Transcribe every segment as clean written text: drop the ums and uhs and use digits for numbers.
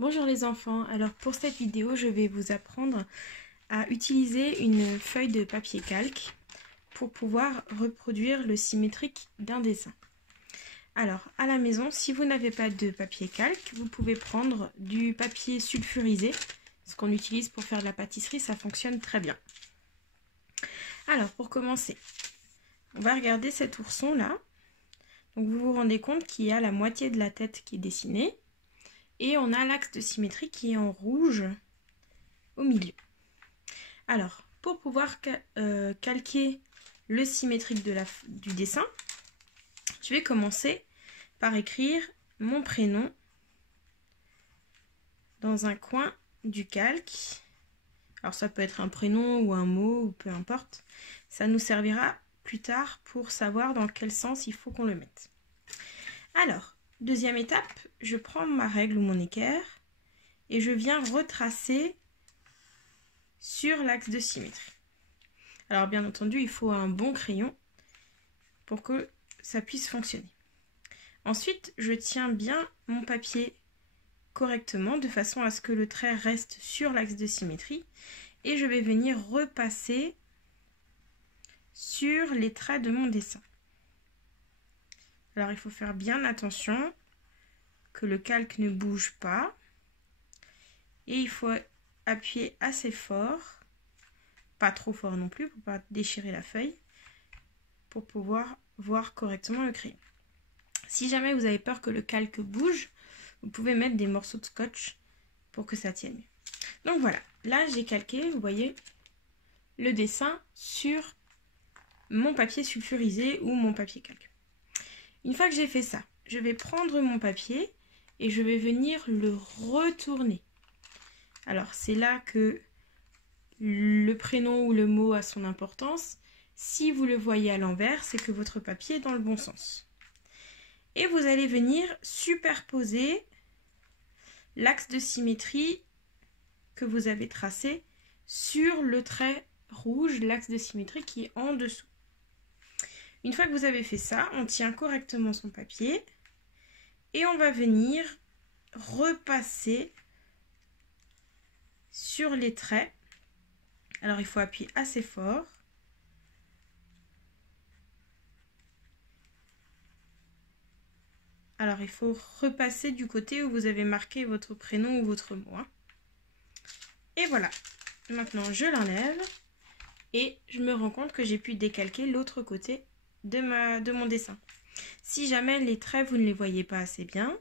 Bonjour les enfants, alors pour cette vidéo je vais vous apprendre à utiliser une feuille de papier calque pour pouvoir reproduire le symétrique d'un dessin. Alors à la maison, si vous n'avez pas de papier calque, vous pouvez prendre du papier sulfurisé, ce qu'on utilise pour faire de la pâtisserie, ça fonctionne très bien. Alors pour commencer, on va regarder cet ourson là. Donc vous vous rendez compte qu'il y a la moitié de la tête qui est dessinée. Et on a l'axe de symétrie qui est en rouge au milieu. Alors, pour pouvoir calquer le symétrique du dessin, je vais commencer par écrire mon prénom dans un coin du calque. Alors ça peut être un prénom ou un mot, ou peu importe. Ça nous servira plus tard pour savoir dans quel sens il faut qu'on le mette. Alors, deuxième étape, je prends ma règle ou mon équerre et je viens retracer sur l'axe de symétrie. Alors bien entendu, il faut un bon crayon pour que ça puisse fonctionner. Ensuite, je tiens bien mon papier correctement de façon à ce que le trait reste sur l'axe de symétrie et je vais venir repasser sur les traits de mon dessin. Alors il faut faire bien attention que le calque ne bouge pas et il faut appuyer assez fort, pas trop fort non plus pour ne pas déchirer la feuille, pour pouvoir voir correctement le crayon. Si jamais vous avez peur que le calque bouge, vous pouvez mettre des morceaux de scotch pour que ça tienne mieux. Donc voilà, là j'ai calqué, vous voyez, le dessin sur mon papier sulfurisé ou mon papier calque. Une fois que j'ai fait ça, je vais prendre mon papier et je vais venir le retourner. Alors c'est là que le prénom ou le mot a son importance. Si vous le voyez à l'envers, c'est que votre papier est dans le bon sens. Et vous allez venir superposer l'axe de symétrie que vous avez tracé sur le trait rouge, l'axe de symétrie qui est en dessous. Une fois que vous avez fait ça, on tient correctement son papier et on va venir repasser sur les traits. Alors il faut appuyer assez fort. Alors il faut repasser du côté où vous avez marqué votre prénom ou votre mot. Et voilà. Maintenant je l'enlève et je me rends compte que j'ai pu décalquer l'autre côté de mon dessin. Si jamais les traits vous ne les voyez pas assez bien,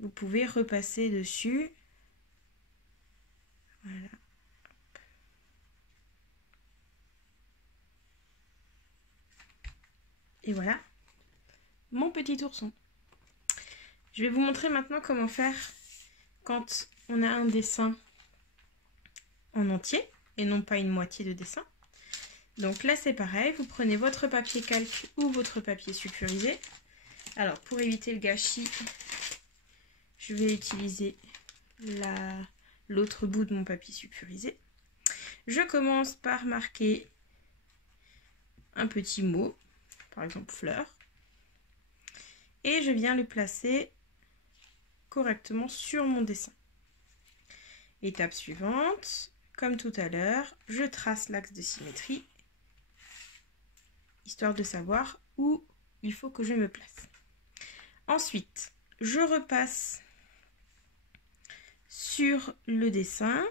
vous pouvez repasser dessus. Voilà. Et voilà mon petit ourson. Je vais vous montrer maintenant comment faire quand on a un dessin en entier et non pas une moitié de dessin. Donc là c'est pareil, vous prenez votre papier calque ou votre papier sulfurisé. Alors pour éviter le gâchis, je vais utiliser l'autre bout de mon papier sulfurisé. Je commence par marquer un petit mot, par exemple fleur. Et je viens le placer correctement sur mon dessin. Étape suivante, comme tout à l'heure, je trace l'axe de symétrie, histoire de savoir où il faut que je me place. Ensuite, je repasse sur le dessin.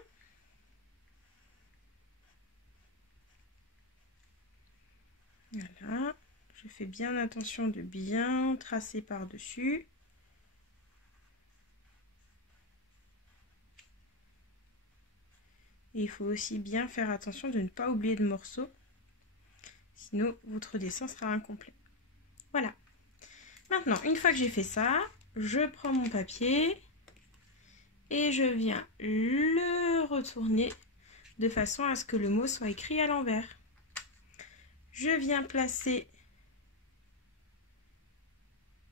Voilà, je fais bien attention de bien tracer par-dessus. Et il faut aussi bien faire attention de ne pas oublier de morceaux, sinon votre dessin sera incomplet. Voilà. Maintenant, une fois que j'ai fait ça, je prends mon papier et je viens le retourner de façon à ce que le mot soit écrit à l'envers. Je viens placer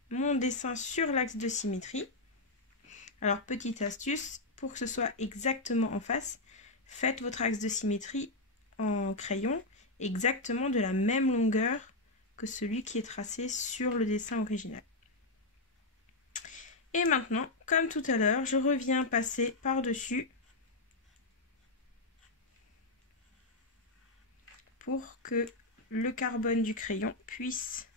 mon dessin sur l'axe de symétrie. Alors, petite astuce, pour que ce soit exactement en face, faites votre axe de symétrie en crayon exactement de la même longueur que celui qui est tracé sur le dessin original. Et maintenant, comme tout à l'heure, je reviens passer par-dessus pour que le carbone du crayon puisse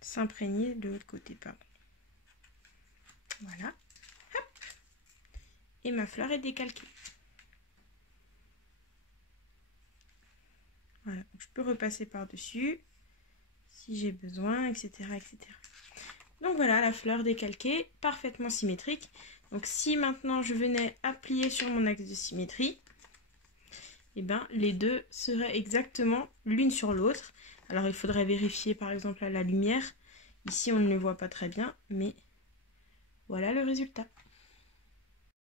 s'imprégner de l'autre côté. Pardon. Voilà. Hop. Et ma fleur est décalquée. Voilà, je peux repasser par-dessus si j'ai besoin, etc., etc. Donc voilà, la fleur décalquée, parfaitement symétrique. Donc si maintenant je venais à plier sur mon axe de symétrie, eh ben, les deux seraient exactement l'une sur l'autre. Alors il faudrait vérifier par exemple à la lumière. Ici on ne le voit pas très bien, mais voilà le résultat.